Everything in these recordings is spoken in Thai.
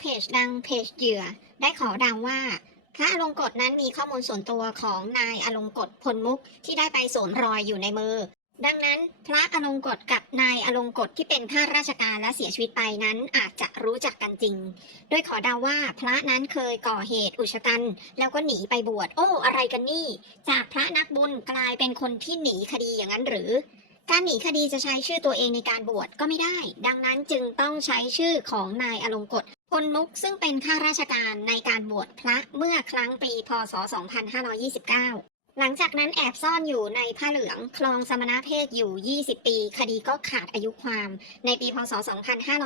เพจดังเพจเหยื่อ ได้ขอดาวว่า พระอลงกฎนั้นมีข้อมูลส่วนตัวของนายอลงกฎพลมุกที่ได้ไปสวมรอยอยู่ในมือ ดังนั้น พระอลงกฎกับนายอลงกฎที่เป็นข้าราชการและเสียชีวิตไปนั้นอาจจะรู้จักกันจริง โดยขอเดาว่าพระนั้นเคยก่อเหตุอุกชะกัน แล้วก็หนีไปบวชโอ้ อะไรกันนี่ จากพระนักบุญกลายเป็นคนที่หนีคดีอย่างนั้นหรือการหนีคดีจะใช้ชื่อตัวเองในการบวชก็ไม่ได้ ดังนั้นจึงต้องใช้ชื่อของนายอลงกฎ พลมุกซึ่งเป็นข้าราชการในการบวชพระเมื่อครั้งปีพศ 2529 หลังจากนั้นแอบซ่อนอยู่ในผ้าเหลืองคลองสมณเพศอยู่ 20 ปี คดีก็ขาดอายุความ ในปีพศ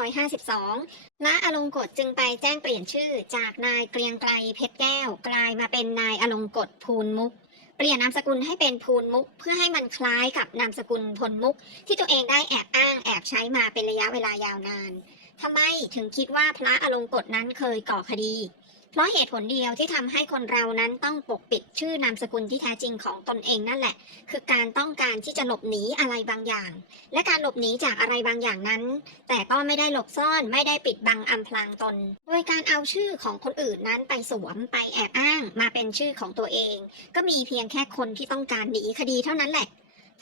2552พระอลงกฎจึงไปแจ้งเปลี่ยนชื่อจากนายเกรียงไกรเพชรแก้ว กลายมาเป็นนายอลงกฎภูลมุกเปลี่ยนนามสกุลให้เป็นภูลมุก เพื่อให้มันคล้ายกับนามสกุลพลมุก ที่ตัวเองได้แอบอ้างแอบใช้มาเป็นระยะเวลายาวนาน ทำไมถึงคิดว่าพระอลงกฎนั้นเคยก่อคดี เพราะเหตุผลเดียวที่ทำให้คนเรานั้นต้องปกปิดชื่อนามสกุลที่แท้จริงของตนเองนั่นแหละ คือการต้องการที่จะหลบหนีอะไรบางอย่าง และการหลบหนีจากอะไรบางอย่างนั้น แต่ก็ไม่ได้หลบซ่อนไม่ได้ปิดบังอำพรางตน โดยการเอาชื่อของคนอื่นนั้นไปสวมไปแอบอ้าง มาเป็นชื่อของตัวเอง ก็มีเพียงแค่คนที่ต้องการหนีคดีเท่านั้นแหละ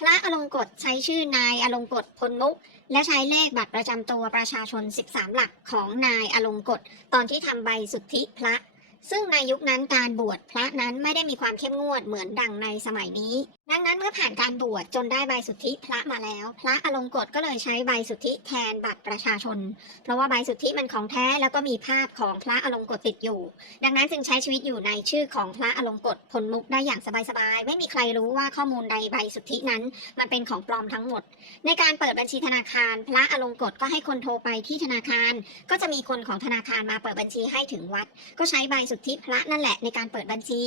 พระอลงกฎใช้ชื่อนายอลงกฎพลมุก และใช้เลขบัตรประจำตัวประชาชน 13 หลักของนายอลงกฎตอนที่ทำใบสุทธิพระ ซึ่งในยุคนั้นการบวชพระนั้นไม่ได้มีความเข้มงวดเหมือนดังในสมัยนี้ ดังนั้นเมื่อผ่านการบวชจนได้ใบสุทธิพระมาแล้ว พระอลงกฎก็เลยใช้ใบสุทธิแทนบัตรประชาชน เพราะว่าใบสุทธิมันของแท้แล้วก็มีภาพของพระอลงกฎติดอยู่ ดังนั้นจึงใช้ชีวิตอยู่ในชื่อของพระอลงกฎพลมุกได้อย่างสบายๆไม่มีใครรู้ว่าข้อมูลใดใบสุทธินั้น มันเป็นของปลอมทั้งหมด ในการเปิดบัญชีธนาคาร พระอลงกฎก็ให้คนโทรไปที่ธนาคาร ก็จะมีคนของธนาคารมาเปิดบัญชีให้ถึงวัด ก็ใช้ใบสุทธิพระนั่นแหละในการเปิดบัญชี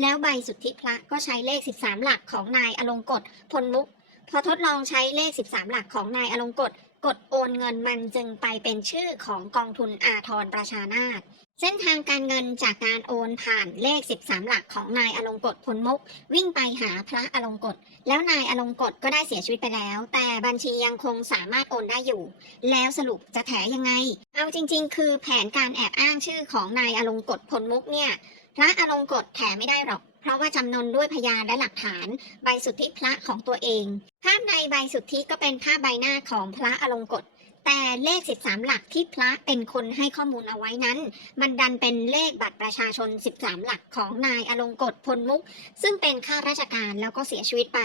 แล้วใบสุทธิพระก็ใช้เลข 13 หลักของนายอลงกฎพลมุก พอทดลองใช้เลข 13 หลักของนายอลงกฎกดโอนเงินมันจึงไปเป็นชื่อของกองทุนอาทรประชานาต เส้นทางการเงินจากการโอนผ่านเลข 13 หลักของนายอลงกฎพลมุก วิ่งไปหาพระอลงกฎแล้วนายอลงกฎก็ได้เสียชีวิตไปแล้ว แต่บัญชียังคงสามารถโอนได้อยู่ แล้วสรุปจะแถยังไง เอาจริง ๆ คือแผนการแอบอ้างชื่อของนายอลงกฎพลมุกเนี่ยพระอลงกฎแถไม่ได้หรอกเพราะว่าจำนนด้วยพยานและหลักฐาน ใบสุทธิพระของตัวเอง ภาพในใบสุทธิก็เป็นภาพใบหน้าของพระอลงกฎ แต่เลข 13 หลักที่พระเป็นคนให้ข้อมูลเอาไว้นั้น มันดันเป็นเลขบัตรประชาชน 13 หลักของนายอลงกฎพลมุก ซึ่งเป็นข้าราชการแล้วก็เสียชีวิตไป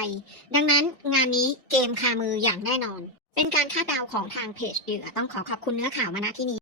ดังนั้นงานนี้เกมคามืออย่างแน่นอน เป็นการคาดเดาของทางเพจเดือต้องขอขอบคุณเนื้อข่าวมาณที่นี้